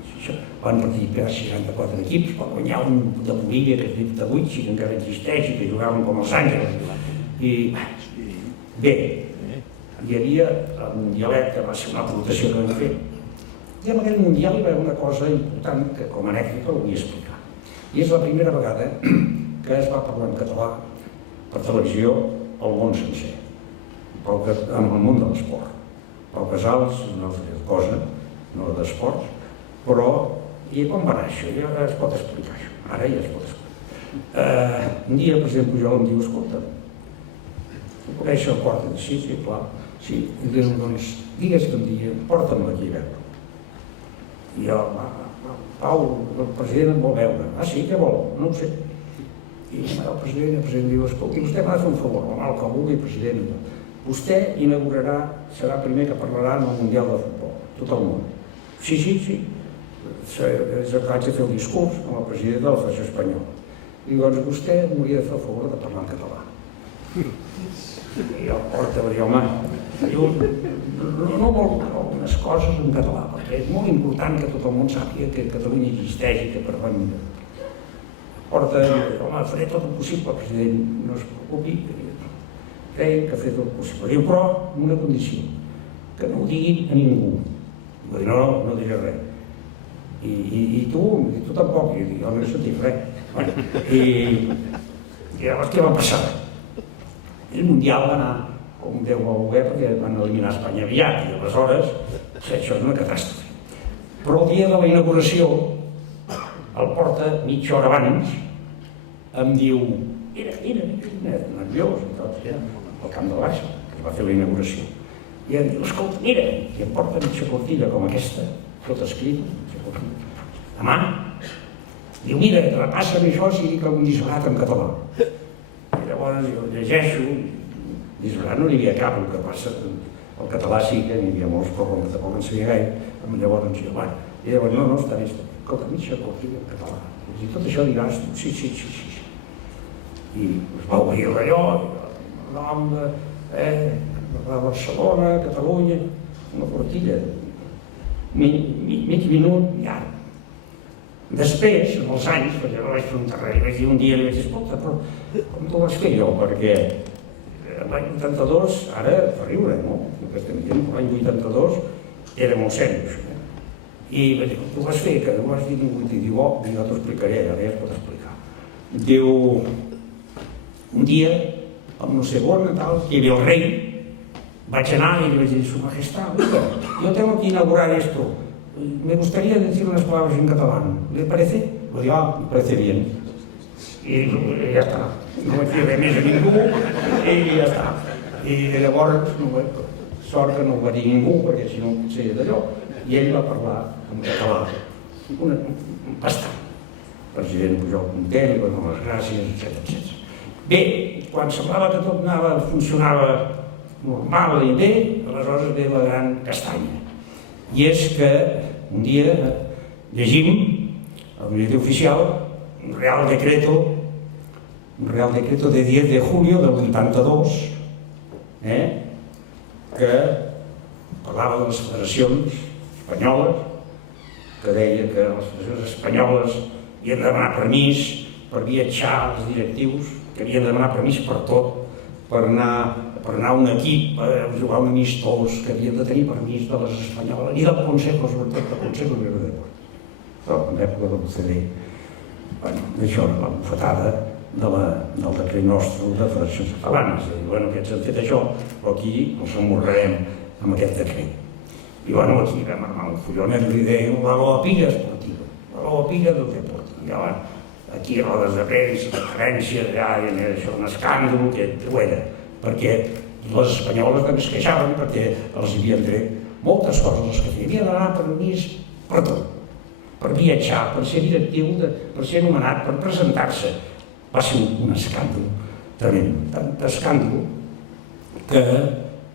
Van participar 64 equips, va guanyar un de Bolívia, que es diu Tabuig, que encara existeix, i que jugaven com els Àngels. I bé, hi havia el Mundialet, que va ser una aportació que vam fer. I en aquell Mundial hi va haver una cosa important que com a anècdota ho vull explicar. I és la primera vegada que es va parlar en català per televisió al món sencer, en el món de l'esport. Pau Casals, una altra cosa, no d'esports, però i quan va anar això? Ja es pot explicar això, ara ja es pot explicar. Un dia el president Pujol em diu, escolta, tu coneixes el Porta? Sí, clar. Sí, i diu, doncs, digues que un dia, porta'm aquí a veure. I jo, Pau, el president em vol veure. Ah, sí, què vol? No ho sé. I el president diu, escolta, vostè m'ha de fer un favor, el que vulgui, president. Vostè inaugurarà, serà el primer que parlarà en el Mundial de Futbol, tot el món. Sí. És el que vaig a fer el discurs amb el president de la Federació Espanyola. I doncs vostè m'hauria de fer el favor de parlar en català. I el Porta va dir, home, no vol algunes coses en català, perquè és molt important que tot el món sàpiga que Catalunya existeix i que parlem. Porta, home, faré tot el possible, president, no es preocupi, crec que faré tot el possible. Diu, però amb una condició, que no ho diguin a ningú. Va dir, no diré res. I tu tampoc, i jo no he sentit res. I llavors què va passar? El Mundial va anar com Déu va voler, perquè van eliminar Espanya aviat, i aleshores això és una catàstrofe. Però el dia de la inauguració, el Porta, mitja hora abans, em diu, mira, nerviós, al camp de Baixa, que es va fer la inauguració. I em diu, escolta, mira, i em porta mitja cortilla com aquesta, tot escrit, demà, diu, mira, repassa'm això si dic algun disbarat en català. I llavors jo llegeixo, disbarat no n'hi havia cap, el que passa, el català sí que n'hi havia molts, però com tampoc en sabia gaire, llavors jo, va, i llavors no, està bé, escolta, mitja cortilla en català. I tot això diràs, sí. I es va obrir allò, el nom de Barcelona, Catalunya, una cortilla, mig minut i ara. Després, en els anys, perquè no vaig fer un terreny, vaig dir un dia, li vaig dir, escolta, però com t'ho vas fer jo? Perquè l'any 82, ara fa riure, no? Que estem dient, l'any 82 era molt seriós. I vaig dir, com t'ho vas fer? Que no vas dir ningú, i diu, jo t'ho explicaré, ara ja es pot explicar. Diu, un dia, al no sé on, tal, hi havia el rei, vaig anar y le dije, su majestad, yo tengo que inaugurar esto, me gustaría decir unas palabras en catalán, ¿le parece? Lo digo, me parece bien. I ja està, no vaig dir res més a ningú i ja està. I llavors, sort que no ho va dir ningú, perquè si no potser d'allò, i ell va parlar en català, bastant. El president Pujol content, li va donar les gràcies, etc. Bé, quan semblava que tot funcionava normal i bé, aleshores ve la gran castanya. I és que un dia llegim al butlletí oficial un Real Decreto de 10 de julio del 82, que parlava de les federacions espanyoles que deia que les federacions espanyoles havien de demanar permís per viatjar als directius, que havien de demanar permís per tot, per anar a un equip a jugar un amistós, que havien de tenir permís de les espanyoles i del Consejo, sobretot del Consejo de Deportes. Però en l'època de l'OCDE, això era la bufetada del decret nostre de federacions catalanes. Aquests han fet això, però aquí ens emmorrarem amb aquest decret. I aquí vam armar un follonet, li deia la loapilla esportiva, la loapilla del deport. I aquí rodes de premsa, referències, això, un escàndol, que ho era, perquè les espanyoles també es queixaven perquè els havien tret moltes coses les que feien. Havien d'anar permís per tot, per viatjar, per ser directiu, per ser nomenat, per presentar-se. Va ser un escàndol tremend, tant escàndol que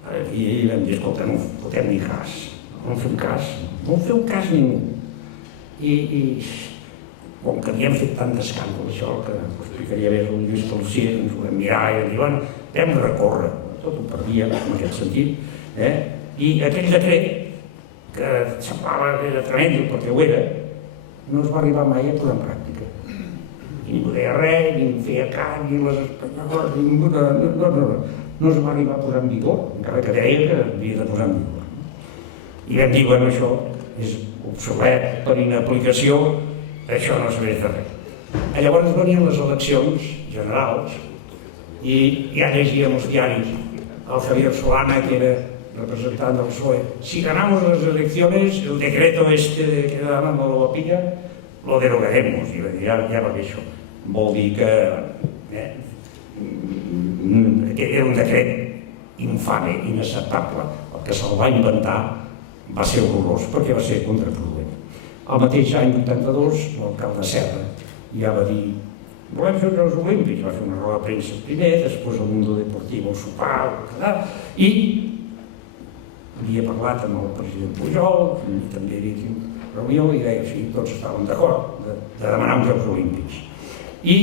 vam dir, escolta, no fotem ni cas, no fem cas ningú. I com que havíem fet tant d'escàndol, això que ho explicaria bé el Lluís Calcier, ens ho vam mirar i vam dir, vam recórrer, tot ho perdia en aquest sentit, i aquell decret, que semblava que era tremendo perquè ho era, no es va arribar mai a posar en pràctica. I ningú deia res, ni feia cas, ni les espanyoles, no es va arribar a posar en vigor, encara que deia que havia de posar en vigor. I vam dir, això és obsolet per inaplicació, això no serveix de res. Llavors venien les eleccions generals i ja llegíem els diaris el Javier Solana, que era representant del PSOE. Si ganamos las elecciones, el decreto este que daban la loapilla, lo derogaremos. I ja va bé això. Vol dir que era un decret infame, inacceptable. El que se'l va inventar va ser horrorós, perquè va ser contraproduent. El mateix any 82, l'alcalde Serra ja va dir volem fer els Jocs Olímpics, va fer una roda de premsa primer, després el Mundo Deportivo, el sopar, i havia parlat amb el president Pujol, i també havia tingut reunió i deia, sí, tots estaven d'acord de demanar uns Jocs Olímpics. I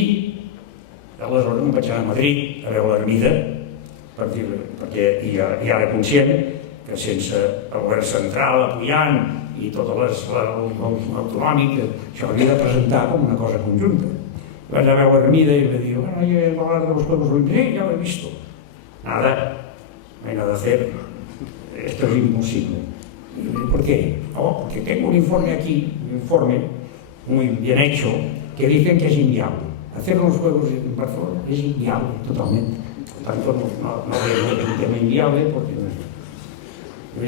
aleshores em vaig anar a Madrid a veure l'Ermida, perquè ja era conscient que sense el govern central apoyant i tot l'autonòmic, això havia de presentar com una cosa conjunta. Vaig a veure Ermida i va dir, bueno, ya he hablado de los Juegos Olímpicos, sí, ya lo he visto. Nada, no hay nada a hacer, esto es imposible. ¿Por qué? Oh, porque tengo un informe aquí, un informe muy bien hecho, que dicen que es inviable. Hacer los Juegos en Barcelona es inviable totalmente. Por tanto, no es un tema inviable porque no es.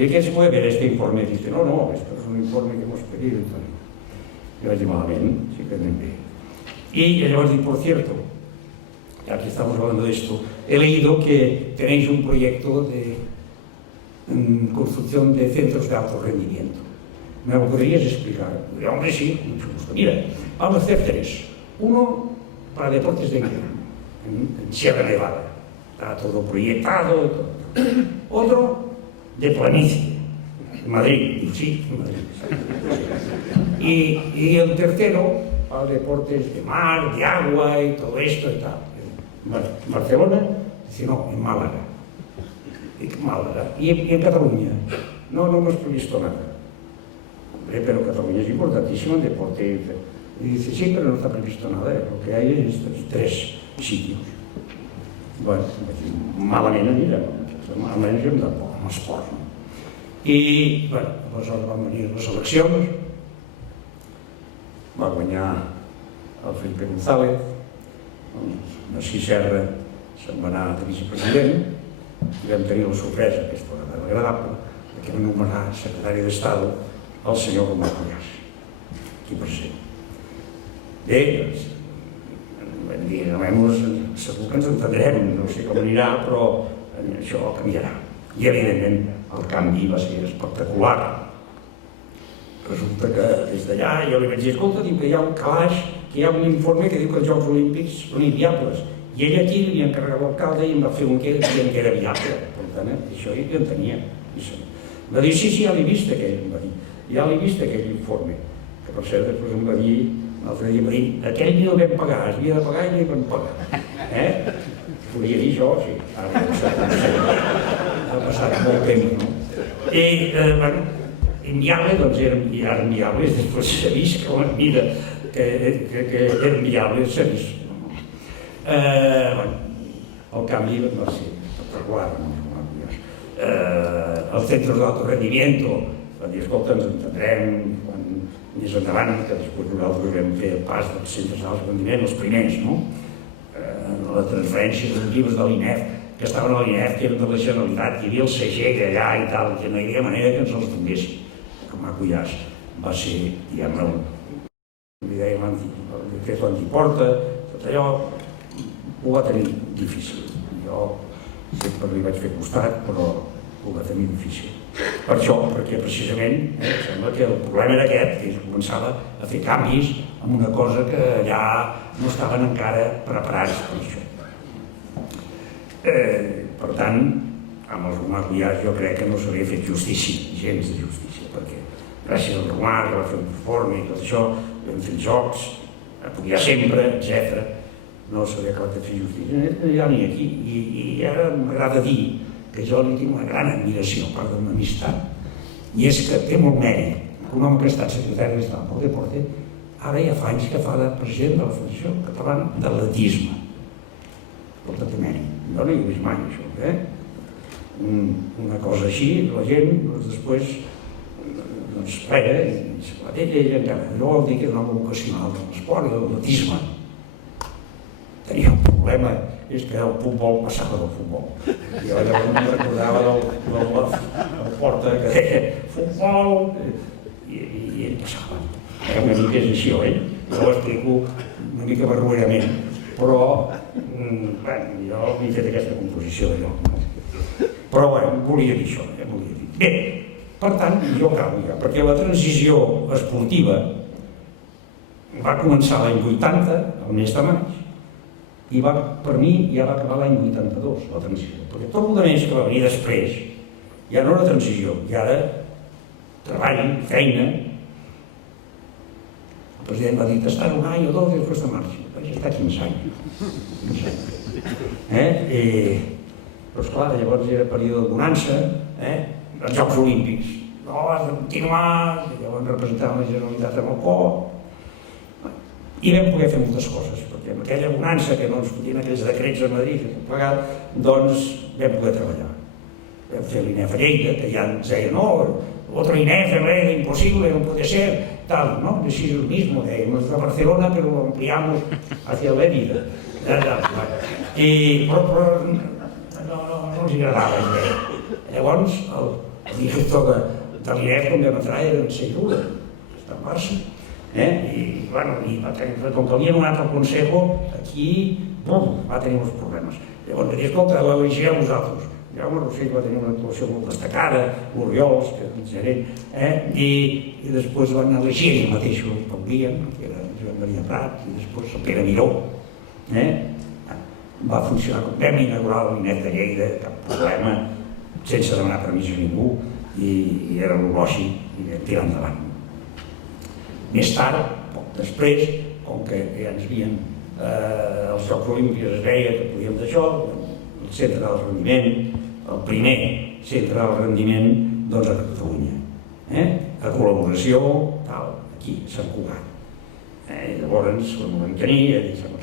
¿Y qué se puede ver este informe? Dice, no, esto es un informe que hemos pedido. Yo le digo, malamente, sí que me envío. Y llavors dic, por cierto, ya que estamos hablando de esto, he leído que tenéis un proyecto de construcción de centros de alto rendimiento. ¿Me lo podrías explicar? Y, hombre, sí, con mucho gusto. Mira, vamos a hacer 3. Uno para deportes de invierno, en Sierra Nevada. Está todo proyectado. Otro de planicie, en Madrid. Digo, sí, en Madrid. Y el tercero, a deportes de mar, de agua y todo esto y tal. En Barcelona, dice no, en Málaga. Dic, Málaga. ¿Y en Cataluña? No hemos previsto nada. Hombre, pero Cataluña es importantísimo en deporte. Y dice, sí, pero no está previsto nada. Lo que hay es estos 3 sitios. Bueno, malament anirà. Almenys hem de poc amb esport. I, bueno, aleshores van venir les eleccions. Va guanyar el Felipe González, Narcís Serra se'n va anar de vicepresident i vam tenir la sorpresa, aquesta vegada agradable, que vam nomenar secretari d'Estado el senyor Romà Pallàs, aquí present. Bé, vam dir, segur que ens entendrem, no sé com anirà, però això canviarà. I evidentment el canvi va ser espectacular. Resulta que des d'allà jo li vaig dir, escolta, diu que hi ha un calaix, que hi ha un informe que diu que els Jocs Olímpics són inviables. I ell aquí li havia encarregat l'alcalde i em va fer un que deia que era viable. Per tant, això ell en tenia. Va dir, sí, ja l'he vist aquell, em va dir. Ja l'he vist aquell informe. Que per cert, després em va dir, l'altre dia em va dir, aquell no el vam pagar, es havia de pagar i no hi vam pagar. Podria dir això, sí. Ara ha passat molt temps, no? I, bueno, inviable, doncs eren viables, després s'ha vist que la mida que eren viables s'ha vist. El canvi va ser espectacular. Els centres d'alto rendimiento van dir, escolta, ens entendrem més endavant, que després nosaltres vam fer el pas dels centres d'alt rendiment, els primers, no? Les transferències educatives de l'INEF, que estaven a l'INEF, que eren de la Generalitat, hi havia el CGEC allà i tal, que no hi havia manera que ens els donguessin. Com a Cuyàs va ser, diguem-ne, li dèiem el decret l'antiporta, tot allò ho va tenir difícil. Jo sempre li vaig fer costat, però ho va tenir difícil. Per això, perquè precisament sembla que el problema era aquest, que començava a fer canvis en una cosa que ja no estaven encara preparats per això. Per tant, amb els Romà Cuyàs jo crec que no s'hauria fet justícia, gens de justícia, perquè gràcies al Romà, que va fer un informe i tot això, vam fer jocs, apoyar sempre, etc. No s'hauria acabat de fer justícia, ja ni aquí. I ara m'agrada dir que jo li tinc una gran admiració, a part d'una amistat, i és que té molt mèrit. Un home que ha estat secretari d'Estat pel deporte, ara ja fa anys que fa de president de la Federació Catalana d'Atletisme. Escolta, té mèrit. Jo no hi he vist mai, això, una cosa així, la gent, després, doncs, plega i se va d'ella, ella encara. Jo vol dir que és un home vocacional de l'esport i de l'atletisme. Tenia un problema, és que el futbol passava del futbol. Jo llavors em recordava del Porta que deia futbol, i ell passava. Una mica és així, oi? Jo ho explico una mica barroerament, però jo m'he fet aquesta composició d'allò. Però volia dir això, volia dir. Bé, per tant, jo acabo ja, perquè la transició esportiva va començar l'any 80, el mes de maig, i per mi ja va acabar l'any 82, la transició, perquè tot el més que va venir després ja no era transició, ja era treball, feina. El president va dir, t'estàs un any o dos i després te marxi. Vaig estar 15 anys. Però esclar, llavors era període de bonança, els Jocs Olímpics. No, has de continuar, llavors representàvem la Generalitat amb el cor. I vam poder fer moltes coses, perquè amb aquella bonança que no ens fotien aquells decrets a Madrid, doncs vam poder treballar. Vam fer l'INEF a Lleida, que ja ens deia, no, otro INEF era imposible, no puede ser, tal, ¿no? Es lo mismo, dèiem, de Barcelona, però lo ampliamos hacia la vida. Però no els agradava. Llavors, el director de l'INEF, quan vam entrar, era en Seidura, que està a Barça. I com que havia donat el Consejo, aquí va tenir uns problemes. Llavors va dir, escolta, l'elegireu vosaltres. Jaume Rossell va tenir una actuació molt destacada, l'Oriols, que és gerent, i després van elegir ells mateixos, el Paulien, que era Joan Maria Prat, i després el Pere Miró. Va funcionar com vam inaugurar el l'INEF de Lleida, cap problema, sense demanar permís a ningú, i era l'Ologi, i vam tirar endavant. Més tard, poc després, com que ja ens havien els Jocs Olímpics, es veia que podíem d'això, el centre d'alt rendiment, el primer centre d'alt rendiment, doncs a Catalunya. A col·laboració, tal, aquí, a Sant Cugat. Llavors, quan ho vam tenir,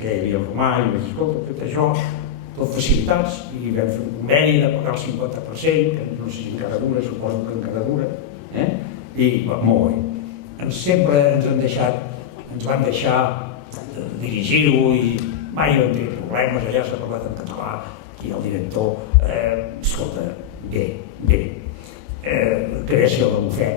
que hi havia el Romà, i vaig dir, escolta, tot això, tot facilitats, i vam fer un conveni de pagar el 50%, que no sé si encara dura, suposo que encara dura, i molt bé. Sempre ens van deixar dirigir-ho i mai vam tenir problemes, allà s'ha parlat en català i el director, escolta, bé, creació de l'UFEC,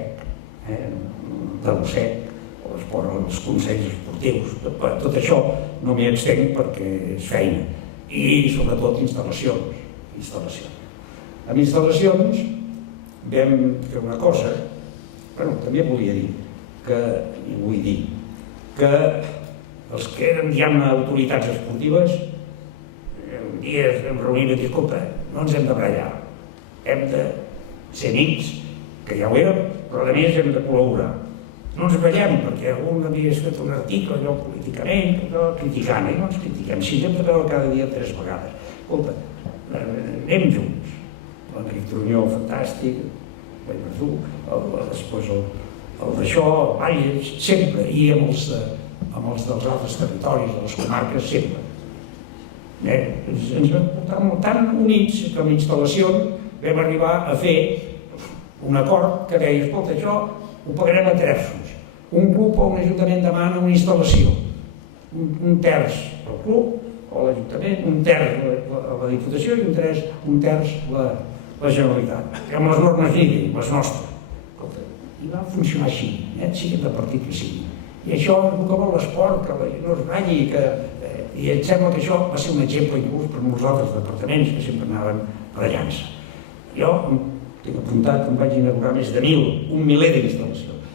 els consells esportius, tot això no m'hi extenc perquè és feina, i sobretot instal·lacions. Amb instal·lacions vam fer una cosa, també volia dir, i vull dir, que els que eren, diguem-ne, autoritats esportives, un dia ens reunim i dir, escolta, no ens hem de barallar, hem de ser amics, que ja ho érem, però a més hem de col·laborar. No ens barallem, perquè algun havia fet un article, allò políticament, criticant, no ens critiquem, si hem de veure cada dia 3 vegades. Escolta, anem junts. L'Enric Trunyó, fantàstic, després el d'això, el Valles, sempre, i amb els dels altres territoris, de les comarques, sempre. Ens vam portar tan units que amb instal·lacions vam arribar a fer un acord que deia, escolta, això ho pagarem a terços. Un club o un ajuntament demana una instal·lació, un terç el club o l'Ajuntament, un terç la Diputació i un terç la Generalitat. Amb les normes lliure, les nostres. I va funcionar així, sigui de partit que sigui. I això és el que vol l'esport, que la gent no es balli, i em sembla que això va ser un exemple inclús per molts altres departaments que sempre anaven barallant-se. Jo tinc apuntat que em vaig inaugurar més de 1.000, un miler d'instal·lacions,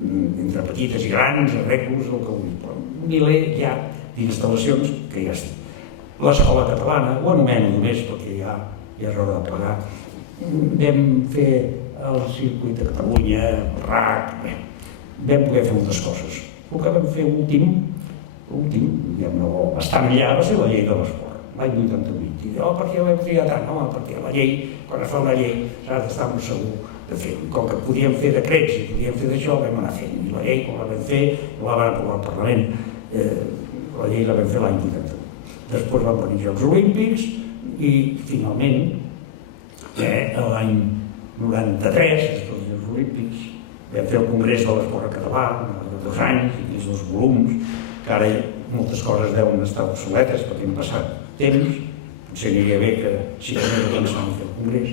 entre petites i grans, arreglos, el que vulgui, però un miler ja d'instal·lacions que ja estic. L'escola catalana, ho anomeno només perquè ja és hora de plegar, vam fer el circuit de Catalunya, el RAC, vam poder fer moltes coses. El que vam fer últim, bastant enllà, va ser la llei de l'esport, l'any 88. I per què ho vam trigar tant? Home, perquè la llei, quan es fa una llei, s'ha d'estar molt segur de fer-ho. Com que podíem fer decrets i podíem fer d'això, vam anar fent. I la llei, quan la vam fer, la van aprovar al Parlament, la llei la vam fer l'any 81. Després van venir els Jocs Olímpics i, finalment, l'any 93, després dels Jocs Olímpics, vam fer el Congrés de l'Esport Català, de 2 anys, i aquests 2 volums, que ara moltes coses deuen estar obsoletes perquè han passat temps, potser aniria bé que si també de 15 anys fer el Congrés,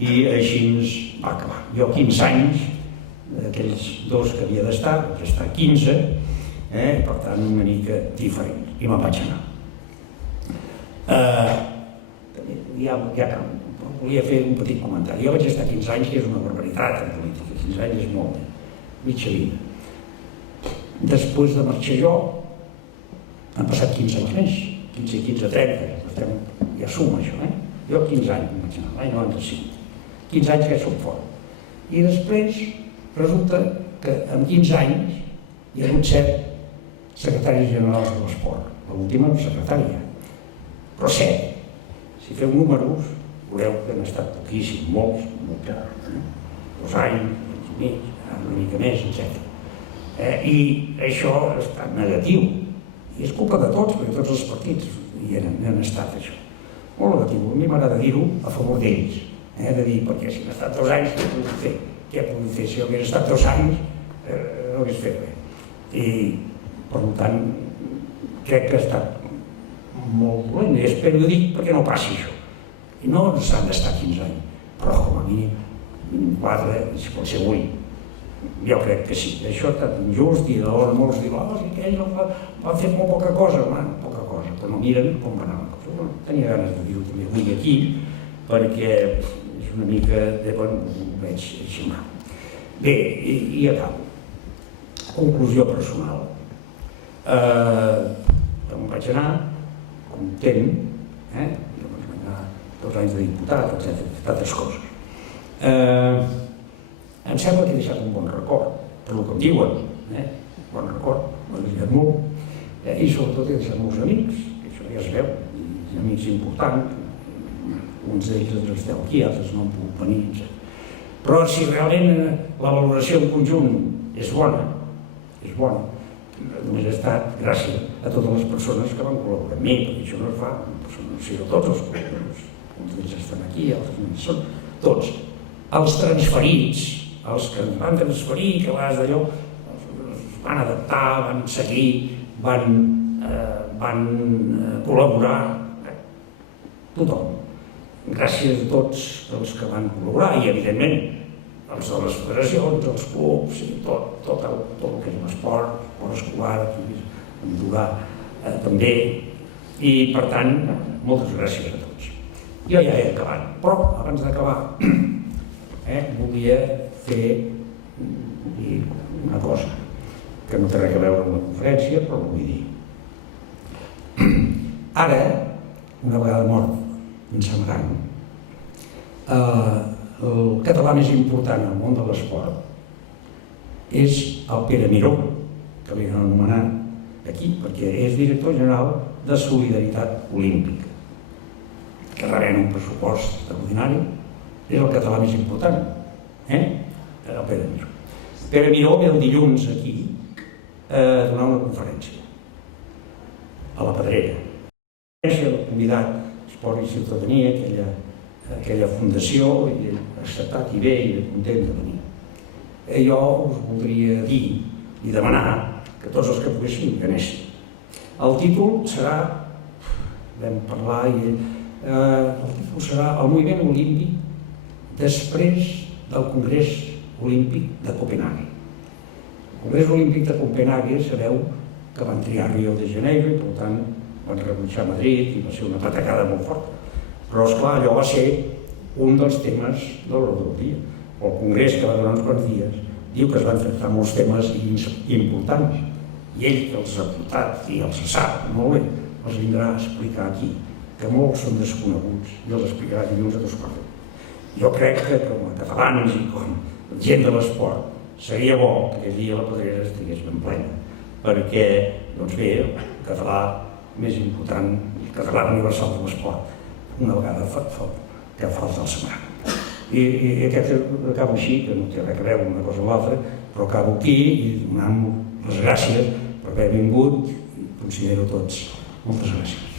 i així ens va acabar. Jo 15 anys, d'aquells 2 que havia d'estar, vaig estar 15, per tant una mica diferent, i me'n vaig anar. Volia fer un petit comentari. Jo vaig estar 15 anys, que és una barbaritat en política, 15 anys és molt, mitja vida. Després de marxar jo, han passat 15 anys més, 15 i 15, 30, ja suma això, Jo 15 anys vaig anar, l'any 95, 15 anys que soc fora. I després resulta que en 15 anys hi ha hagut 7 secretaris generals de l'esport, l'última secretària, però 7. Si feu números, veureu que han estat poquíssims, molts, molt caros, 2 anys, anys i mig, una mica més, etc. I això ha estat negatiu, i és culpa de tots, perquè tots els partits hi han estat això. Molt negatiu, a mi m'agrada dir-ho a favor d'ells, de dir, perquè si han estat 2 anys, què puc fer? Què puc fer? Si hagués estat 2 anys, no hagués fet res. I, per tant, crec que ha estat molt dolent, i espero dir perquè no passi això. I no s'han d'estar 15 anys, però com a mínim 4, si pot ser 8. Jo crec que sí. Això ha estat injust i llavors molts diuen que ell va fer molt poca cosa, poca cosa, però no miren com va anar la cosa. Bueno, tenia ganes de dir-ho també avui aquí, perquè és una mica de bon, ho veig així mal. Bé, i acabo. Conclusió personal. Em vaig anar content, jo vaig anar 2 anys de diputat, etc. Tantes coses. Em sembla que he deixat un bon record, per el que em diuen, bon record, m'he deixat molt, i sobretot he deixat molts amics, que això ja es veu, i amics importants, uns d'ells esteu aquí, altres no han pogut venir, etc. Però si realment la valoració en conjunt és bona, només ha estat gràcies a totes les persones que van col·laborar amb mi, perquè això no es fa, no sé, tots els col·laboradors, uns d'ells estan aquí, altres no hi són, tots. Els transferits, els que ens van transferir, que a vegades d'allò es van adaptar, van seguir, van col·laborar, tothom. Gràcies a tots els que van col·laborar i, evidentment, els de les federacions, els clubs, tot el que és l'esport, l'esport escolar, Andorà també, i per tant, moltes gràcies a tots. Jo ja he acabat, però abans d'acabar volia fer una cosa que no té res a veure amb la conferència, però ho vull dir. Ara, una vegada mort Vincent Gran, el català més important al món de l'esport és el Pere Miró, que l'he anomenat aquí, perquè és director general de Solidaritat Olímpica, que rebent un pressupost extraordinari, és el català més important. El Pere Miró. Pere Miró ve el dilluns aquí a donar una conferència a la Pedrera. El convidat Esport i Ciutadania, aquella fundació, i ha acceptat i bé i content de venir. Jo us voldria dir i demanar que tots els que poguessin hi anessin. El títol serà, vam parlar, el títol serà El moviment olímpic després del Congrés Olímpic de Copenhague. El Congrés Olímpic de Copenhague sabeu que van triar Rio de Janeiro i per tant van rebutjar Madrid i va ser una patacada molt forta. Però esclar, allò va ser un dels temes de l'ordre del dia. El Congrés, que va durar uns quants dies, diu que es van tractar molts temes importants i ell que els ha portat i els sap molt bé, els vindrà a explicar aquí, que molts són desconeguts i els explicarà dilluns a 2:15. Jo crec que com a catalans i com a gent de l'esport seria bo que aquell dia la Pedrera estigués ben plena, perquè, doncs bé, el català més important, el català universal de l'esport, una vegada que falta el sembrar. I aquest acabo així, que no té res a veure una cosa amb l'altra, però acabo aquí i donant les gràcies per haver vingut i considero tots. Moltes gràcies.